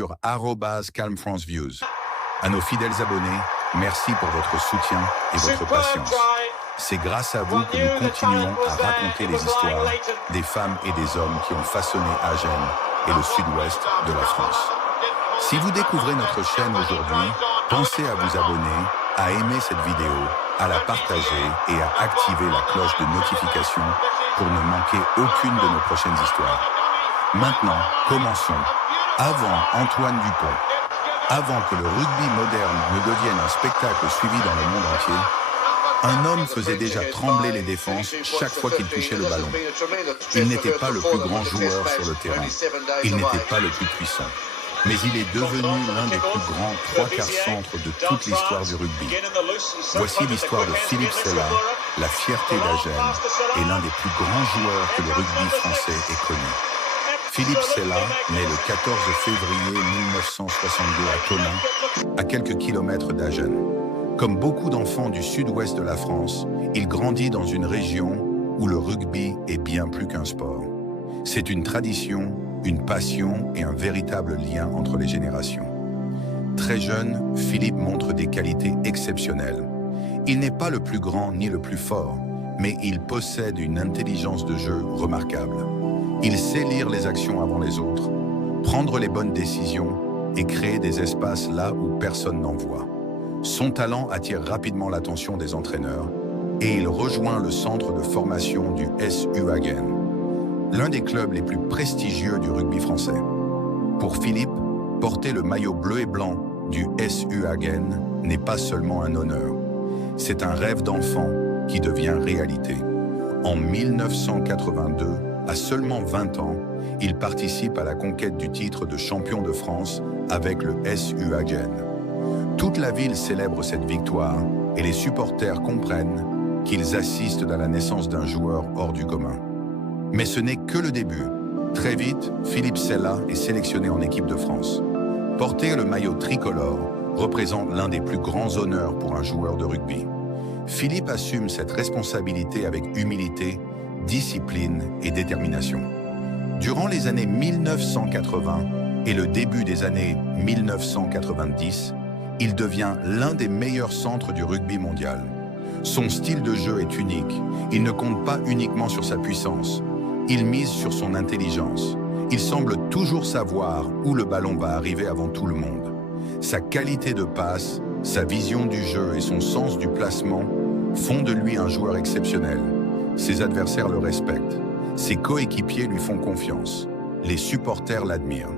sur @calmfranceviews. À nos fidèles abonnés, merci pour votre soutien et votre patience. C'est grâce à vous que nous continuons à raconter les histoires des femmes et des hommes qui ont façonné Agen et le sud-ouest de la France. Si vous découvrez notre chaîne aujourd'hui, pensez à vous abonner, à aimer cette vidéo, à la partager et à activer la cloche de notification pour ne manquer aucune de nos prochaines histoires. Maintenant, commençons. Avant Antoine Dupont, avant que le rugby moderne ne devienne un spectacle suivi dans le monde entier, un homme faisait déjà trembler les défenses chaque fois qu'il touchait le ballon. Il n'était pas le plus grand joueur sur le terrain. Il n'était pas le plus puissant. Mais il est devenu l'un des plus grands trois-quarts centres de toute l'histoire du rugby. Voici l'histoire de Philippe Sella, la fierté d'Agen et l'un des plus grands joueurs que le rugby français ait connu. Philippe Sella naît le 14 février 1962 à Tonneins, à quelques kilomètres d'Agen. Comme beaucoup d'enfants du sud-ouest de la France, il grandit dans une région où le rugby est bien plus qu'un sport. C'est une tradition, une passion et un véritable lien entre les générations. Très jeune, Philippe montre des qualités exceptionnelles. Il n'est pas le plus grand ni le plus fort, mais il possède une intelligence de jeu remarquable. Il sait lire les actions avant les autres, prendre les bonnes décisions et créer des espaces là où personne n'en voit. Son talent attire rapidement l'attention des entraîneurs et il rejoint le centre de formation du SU Agen, l'un des clubs les plus prestigieux du rugby français. Pour Philippe, porter le maillot bleu et blanc du SU Agen n'est pas seulement un honneur, c'est un rêve d'enfant qui devient réalité. En 1982, à seulement 20 ans, il participe à la conquête du titre de champion de France avec le SU Agen. Toute la ville célèbre cette victoire et les supporters comprennent qu'ils assistent à la naissance d'un joueur hors du commun. Mais ce n'est que le début. Très vite, Philippe Sella est sélectionné en équipe de France. Porter le maillot tricolore représente l'un des plus grands honneurs pour un joueur de rugby. Philippe assume cette responsabilité avec humilité, discipline et détermination. Durant les années 1980 et le début des années 1990, il devient l'un des meilleurs centres du rugby mondial. Son style de jeu est unique. Il ne compte pas uniquement sur sa puissance. Il mise sur son intelligence. Il semble toujours savoir où le ballon va arriver avant tout le monde. Sa qualité de passe, sa vision du jeu et son sens du placement font de lui un joueur exceptionnel. Ses adversaires le respectent. Ses coéquipiers lui font confiance. Les supporters l'admirent.